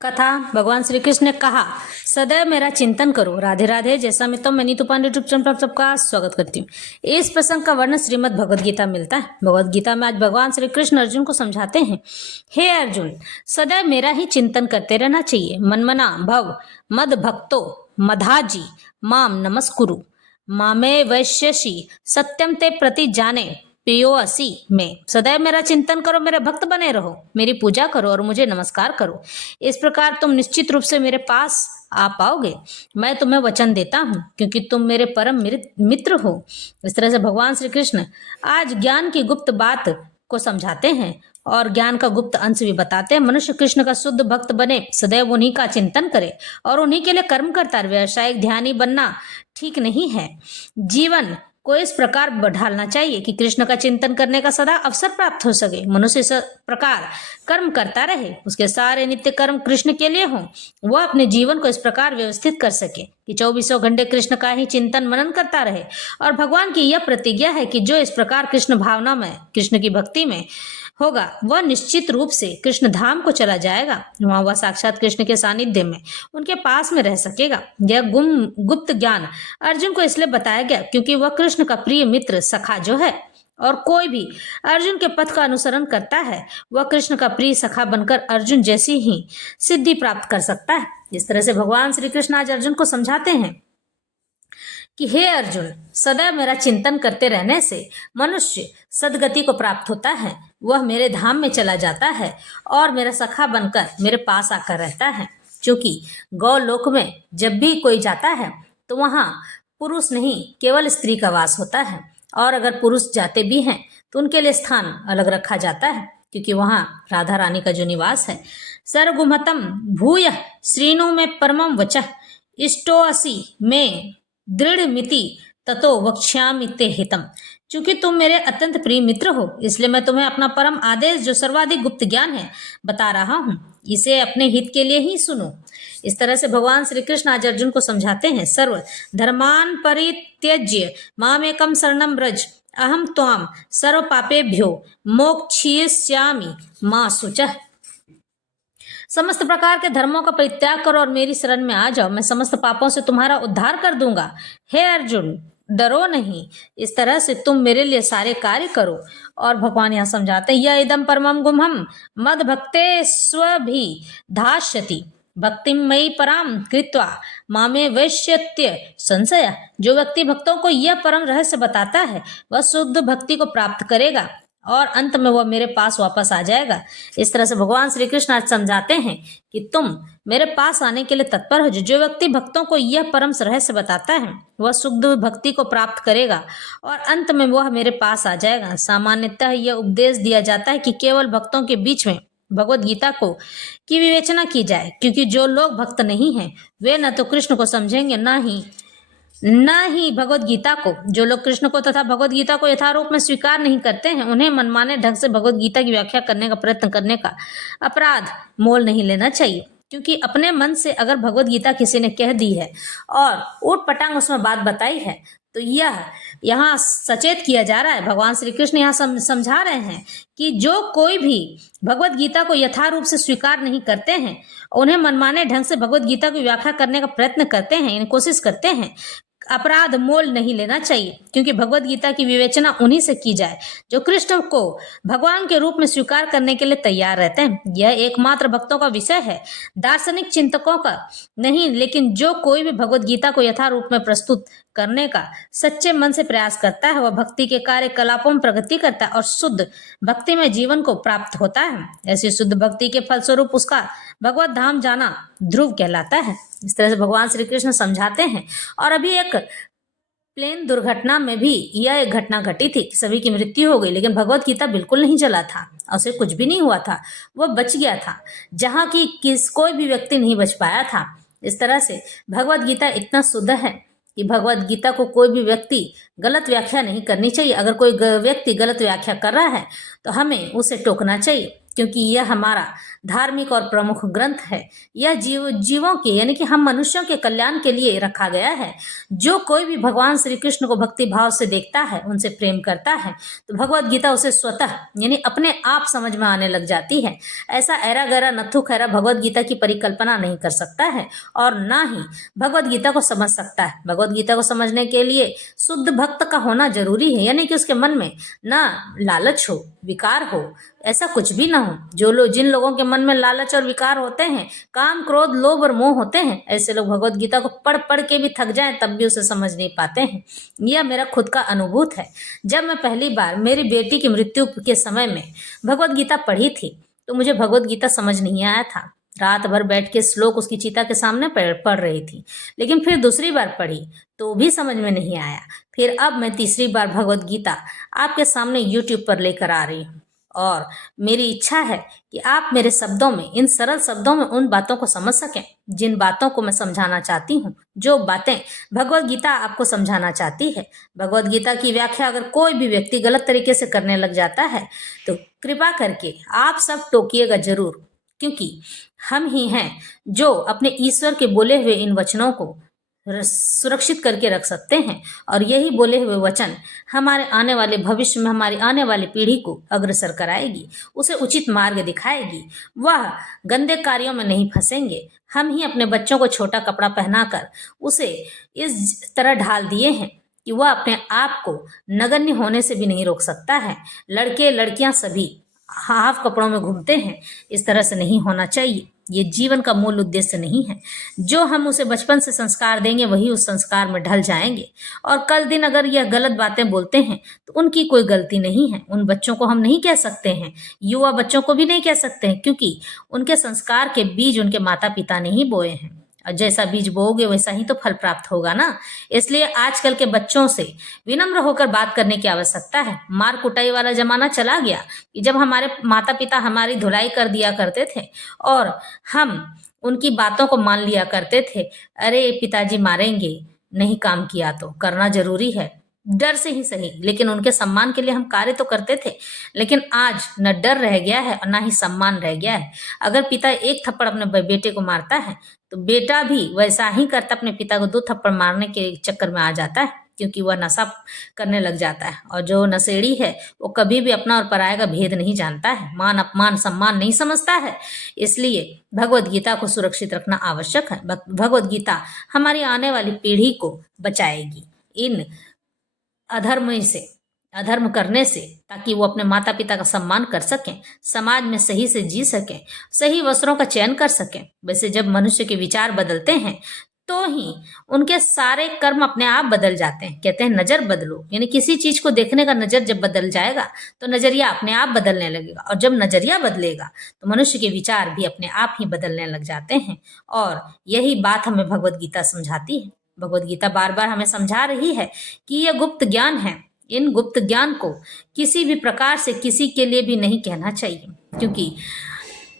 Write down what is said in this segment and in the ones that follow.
कथा। भगवान श्री कृष्ण ने कहा, सदैव मेरा चिंतन करो। राधे राधे। जैसा मित्रों, मैं नीतू पांडे यूट्यूब चैनल पर आप सबका स्वागत करती हूँ। इस प्रसंग का वर्णन श्रीमद् भगवद गीता मिलता है। भगवद गीता में आज भगवान श्री कृष्ण अर्जुन को समझाते हैं, हे अर्जुन, सदैव मेरा ही चिंतन करते रहना चाहिए। मनमना भव मद भक्तो मधाजी माम नमस्कुरु मामे वैश्यसी सत्यम ते प्रति जाने प्रियो असी में। सदैव मेरा चिंतन करो, मेरे भक्त बने रहो, मेरी पूजा करो और मुझे नमस्कार करो। इस प्रकार तुम निश्चित रूप से मेरे पास आ पाओगे। मैं तुम्हें वचन देता हूँ, क्योंकि तुम मेरे परम मित्र हो। इस तरह से भगवान श्री कृष्ण आज ज्ञान की गुप्त बात को समझाते हैं और ज्ञान का गुप्त अंश भी बताते हैं। मनुष्य कृष्ण का शुद्ध भक्त बने, सदैव उन्हीं का चिंतन करे और उन्हीं के लिए कर्म करता रहे। व्यावसायिक ध्यानी बनना ठीक नहीं है। जीवन को इस प्रकार ढालना चाहिए कि कृष्ण का चिंतन करने का सदा अवसर प्राप्त हो सके। मनुष्य इस प्रकार कर्म करता रहे, उसके सारे नित्य कर्म कृष्ण के लिए हों। वह अपने जीवन को इस प्रकार व्यवस्थित कर सके कि 24 घंटे कृष्ण का ही चिंतन मनन करता रहे। और भगवान की यह प्रतिज्ञा है कि जो इस प्रकार कृष्ण भावना में, कृष्ण की भक्ति में होगा, वह निश्चित रूप से कृष्ण धाम को चला जाएगा। वहां वह साक्षात कृष्ण के सानिध्य में, उनके पास में रह सकेगा। यह गुप्त ज्ञान अर्जुन को इसलिए बताया गया क्योंकि वह कृष्ण का प्रिय मित्र सखा जो है, और कोई भी अर्जुन के पथ का अनुसरण करता है वह कृष्ण का प्रिय सखा बनकर अर्जुन जैसी ही सिद्धि प्राप्त कर सकता है। इस तरह से भगवान श्री कृष्ण आज अर्जुन को समझाते हैं कि हे अर्जुन, सदैव मेरा चिंतन करते रहने से मनुष्य सदगति को प्राप्त होता है। वह मेरे धाम में चला जाता है और मेरा सखा बनकर मेरे पास आकर रहता है। क्योंकि गौलोक में जब भी कोई जाता है तो वहाँ पुरुष नहीं, केवल स्त्री का वास होता है। और अगर पुरुष जाते भी हैं तो उनके लिए स्थान अलग रखा जाता है, क्योंकि वहाँ राधा रानी का जो निवास है। सर्वगुमतम भूय श्रीनु में परमम वचः इष्टो असि में दृढ़ मिति ततो वक्ष्यामि ते हितम। चूंकि तुम मेरे अत्यंत प्रिय मित्र हो, इसलिए मैं तुम्हें अपना परम आदेश, जो सर्वाधिक गुप्त ज्ञान है, बता रहा हूँ। इसे अपने हित के लिए ही सुनो। इस तरह से भगवान श्री कृष्ण आज अर्जुन को समझाते हैं, सर्व धर्मान परित्यज्य मामेकम शरणम व्रज अहम त्वाम सर्व पापेभ्यो मोक्षयिष्यामि मा शुचः। समस्त प्रकार के धर्मों का परित्याग करो और मेरी शरण में आ जाओ, मैं समस्त पापों से तुम्हारा उद्धार कर दूंगा। हे अर्जुन, डरो नहीं। इस तरह से तुम मेरे लिए सारे कार्य करो। और भगवान यहाँ समझाते हैं, यह इदम परमम गुमहम मद भक्ते स्वभी धास्यति भक्तिम मयि पराम कृत्वा मामे वैश्यत्य संशय। जो व्यक्ति भक्तों को यह परम रहस्य बताता है वह शुद्ध भक्ति को प्राप्त करेगा और अंत में वह मेरे पास वापस आ जाएगा। इस तरह से भगवान श्री कृष्ण आज समझाते हैं कि तुम मेरे पास आने के लिए तत्पर हो। जो व्यक्ति भक्तों को यह परम रहस्य बताता है वह शुद्ध भक्ति को प्राप्त करेगा और अंत में वह मेरे पास आ जाएगा। सामान्यतः यह उपदेश दिया जाता है कि केवल भक्तों के बीच में भगवद गीता को की विवेचना की जाए, क्योंकि जो लोग भक्त नहीं हैं वे न तो कृष्ण को समझेंगे न ही भगवद गीता को। जो लोग कृष्ण को तथा भगवद गीता को यथारूप में स्वीकार नहीं करते हैं, उन्हें मनमाने ढंग से भगवद गीता की व्याख्या करने का प्रयत्न करने का अपराध मोल नहीं लेना चाहिए। क्योंकि अपने मन से अगर भगवद गीता किसी ने कह दी है और ऊट पटांग उसमें बात बताई है तो यह यहाँ सचेत किया जा रहा है। भगवान श्री कृष्ण यहाँ समझा रहे हैं कि जो कोई भी भगवद गीता को यथारूप से स्वीकार नहीं करते हैं, उन्हें मनमाने ढंग से भगवद गीता की व्याख्या करने का प्रयत्न करते हैं, कोशिश करते हैं, अपराध मोल नहीं लेना चाहिए। क्योंकि भगवद गीता की विवेचना उन्हीं से की जाए जो कृष्ण को भगवान के रूप में स्वीकार करने के लिए तैयार रहते हैं। यह एकमात्र भक्तों का विषय है, दार्शनिक चिंतकों का नहीं। लेकिन जो कोई भी भगवद गीता को यथारूप में प्रस्तुत करने का सच्चे मन से प्रयास करता है, वह भक्ति के कार्यकलापों में प्रगति करता है और शुद्ध भक्ति में जीवन को प्राप्त होता है। ऐसी शुद्ध भक्ति के फलस्वरूप उसका भगवत धाम जाना ध्रुव कहलाता है। इस तरह से भगवान श्री कृष्ण समझाते हैं। और अभी एक प्लेन दुर्घटना में भी यह एक घटना घटी थी कि सभी की मृत्यु हो गई, लेकिन भगवत गीता बिल्कुल नहीं जला था और उसे कुछ भी नहीं हुआ था, वह बच गया था, जहाँ की कोई भी व्यक्ति नहीं बच पाया था। इस तरह से भगवत गीता इतना शुद्ध है कि भगवत गीता को कोई भी व्यक्ति गलत व्याख्या नहीं करनी चाहिए। अगर कोई व्यक्ति गलत व्याख्या कर रहा है तो हमें उसे टोकना चाहिए, क्योंकि यह हमारा धार्मिक और प्रमुख ग्रंथ है। यह जीवों के यानी कि हम मनुष्यों के कल्याण के लिए रखा गया है। जो कोई भी भगवान श्री कृष्ण को भक्ति भाव से देखता है, उनसे प्रेम करता है, तो भगवत गीता उसे स्वतः यानी अपने आप समझ में आने लग जाती है। ऐसा ऐरा गैरा नत्थु खैरा भगवत गीता की परिकल्पना नहीं कर सकता है और ना ही भगवत गीता को समझ सकता है। भगवत गीता को समझने के लिए शुद्ध भक्त का होना जरूरी है, यानी कि उसके मन में ना लालच हो, विकार हो, ऐसा कुछ भी ना हो। जिन लोगों के मन में लालच और विकार होते हैं, काम क्रोध लोभ और मोह होते हैं, ऐसे लोग भगवत गीता को पढ़ पढ़ के भी थक जाएं तब भी उसे समझ नहीं पाते हैं। यह मेरा खुद का अनुभूत है। जब मैं पहली बार मेरी बेटी की मृत्यु के समय में भगवत गीता पढ़ी थी तो मुझे भगवत गीता समझ नहीं आया था। रात भर बैठ के श्लोक उसकी चिता के सामने पढ़ रही थी, लेकिन फिर दूसरी बार पढ़ी तो भी समझ में नहीं आया। फिर अब मैं तीसरी बार भगवत गीता आपके सामने YouTube पर लेकर आ रही हूँ और मेरी इच्छा है कि आप मेरे शब्दों में, इन सरल शब्दों में उन बातों को समझ सकें जिन बातों को मैं समझाना चाहती हूँ, जो बातें भगवत गीता आपको समझाना चाहती है। भगवत गीता की व्याख्या अगर कोई भी व्यक्ति गलत तरीके से करने लग जाता है तो कृपा करके आप सब टोकिएगा जरूर, क्योंकि हम ही हैं जो अपने ईश्वर के बोले हुए इन वचनों को सुरक्षित करके रख सकते हैं और यही बोले हुए वचन हमारे आने वाले भविष्य में हमारी आने वाली पीढ़ी को अग्रसर कराएगी, उसे उचित मार्ग दिखाएगी। वह गंदे कार्यों में नहीं फंसेंगे। हम ही अपने बच्चों को छोटा कपड़ा पहनाकर उसे इस तरह ढाल दिए हैं कि वह अपने आप को नगण्य होने से भी नहीं रोक सकता है। लड़के लड़कियां सभी हाफ कपड़ों में घूमते हैं, इस तरह से नहीं होना चाहिए। ये जीवन का मूल उद्देश्य नहीं है। जो हम उसे बचपन से संस्कार देंगे वही उस संस्कार में ढल जाएंगे और कल दिन अगर यह गलत बातें बोलते हैं तो उनकी कोई गलती नहीं है। उन बच्चों को हम नहीं कह सकते हैं, युवा बच्चों को भी नहीं कह सकते हैं, क्योंकि उनके संस्कार के बीज उनके माता पिता ने ही बोए हैं और जैसा बीज बोओगे वैसा ही तो फल प्राप्त होगा ना। इसलिए आजकल के बच्चों से विनम्र होकर बात करने की आवश्यकता है। मार कुटाई वाला जमाना चला गया कि जब हमारे माता पिता हमारी धुलाई कर दिया करते थे और हम उनकी बातों को मान लिया करते थे। अरे पिताजी मारेंगे, नहीं काम किया तो करना जरूरी है, डर से ही सही, लेकिन उनके सम्मान के लिए हम कार्य तो करते थे। लेकिन आज न डर रह गया है और ना ही सम्मान रह गया है। अगर पिता एक थप्पड़ अपने बेटे को मारता है तो बेटा भी वैसा ही करता, अपने पिता को 2 थप्पड़ मारने के चक्कर में आ जाता है, क्योंकि वह नशा करने लग जाता है। और जो नशेड़ी है वो कभी भी अपना और पराया का भेद नहीं जानता है, मान अपमान सम्मान नहीं समझता है। इसलिए भगवत गीता को सुरक्षित रखना आवश्यक है। भगवत गीता हमारी आने वाली पीढ़ी को बचाएगी इन अधर्म करने से, ताकि वो अपने माता पिता का सम्मान कर सकें, समाज में सही से जी सकें, सही वस्त्रों का चयन कर सकें। वैसे जब मनुष्य के विचार बदलते हैं तो ही उनके सारे कर्म अपने आप बदल जाते हैं। कहते हैं नजर बदलो, यानी किसी चीज को देखने का नजर जब बदल जाएगा तो नजरिया अपने आप बदलने लगेगा और जब नजरिया बदलेगा तो मनुष्य के विचार भी अपने आप ही बदलने लग जाते हैं। और यही बात हमें भगवत गीता समझाती है। भगवत गीता बार बार हमें समझा रही है कि यह गुप्त ज्ञान है। इन गुप्त ज्ञान को किसी भी प्रकार से किसी के लिए भी नहीं कहना चाहिए, क्योंकि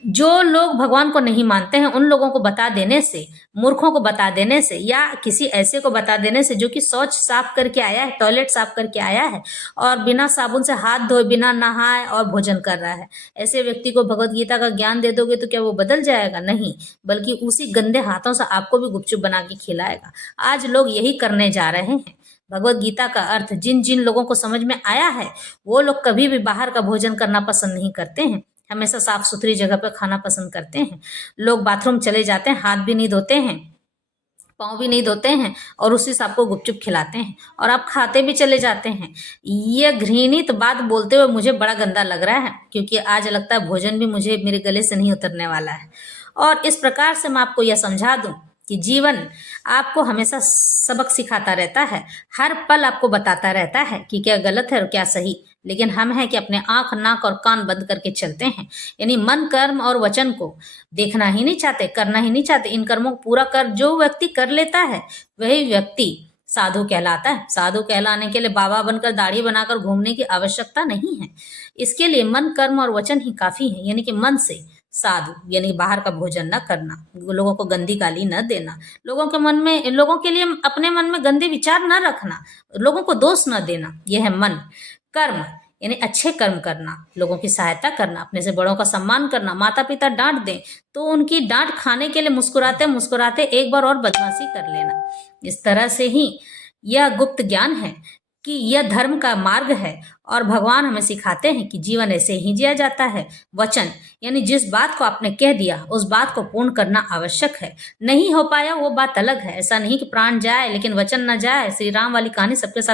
जो लोग भगवान को नहीं मानते हैं उन लोगों को बता देने से, मूर्खों को बता देने से या किसी ऐसे को बता देने से जो कि शौच साफ करके आया है, टॉयलेट साफ करके आया है और बिना साबुन से हाथ धोए, बिना नहाए और भोजन कर रहा है, ऐसे व्यक्ति को भगवत गीता का ज्ञान दे दोगे तो क्या वो बदल जाएगा? नहीं, बल्कि उसी गंदे हाथों से आपको भी गुपचुप बना के खिलाएगा। आज लोग यही करने जा रहे हैं। भगवत गीता का अर्थ जिन जिन लोगों को समझ में आया है वो लोग कभी भी बाहर का भोजन करना पसंद नहीं करते हैं, हमेशा साफ सुथरी जगह पर खाना पसंद करते हैं। लोग बाथरूम चले जाते हैं, हाथ भी नहीं धोते हैं, पाँव भी नहीं धोते हैं और उसी से आपको गुपचुप खिलाते हैं और आप खाते भी चले जाते हैं। ये घृणित बात बोलते हुए मुझे बड़ा गंदा लग रहा है, क्योंकि आज लगता है भोजन भी मुझे मेरे गले से नहीं उतरने वाला है। और इस प्रकार से मैं आपको यह समझा दूं कि जीवन आपको हमेशा सबक सिखाता रहता है, हर पल आपको बताता रहता है कि क्या गलत है और क्या सही। लेकिन हम हैं कि अपने आंख नाक और कान बंद करके चलते हैं, यानी मन कर्म और वचन को देखना ही नहीं चाहते, करना ही नहीं चाहते। इन कर्मों को पूरा कर जो व्यक्ति कर लेता है वही व्यक्ति साधु कहलाता है। साधु कहलाने के लिए बाबा बनकर दाढ़ी बनाकर घूमने की आवश्यकता नहीं है। इसके लिए मन कर्म और वचन ही काफी है, यानी कि मन से साधु, यानी बाहर का भोजन न करना, लोगों को गंदी गाली न देना, लोगों के लिए अपने मन में गंदे विचार न रखना, लोगों को दोष न देना। यह है मन। कर्म, यानी अच्छे कर्म करना, लोगों की सहायता करना, अपने से बड़ों का सम्मान करना, माता पिता डांट दें तो उनकी डांट खाने के लिए मुस्कुराते मुस्कुराते एक बार और बदमाशी कर लेना। इस तरह से ही यह गुप्त ज्ञान है कि यह धर्म का मार्ग है और भगवान हमें सिखाते हैं कि जीवन ऐसे ही जिया जाता है। वचन यानी जिस बात को आपने कह दिया उस बात को पूर्ण करना आवश्यक है। नहीं हो पाया वो बात अलग है, ऐसा नहीं कि प्राण जाए लेकिन वचन न जाए। श्री राम वाली कहानी सबके साथ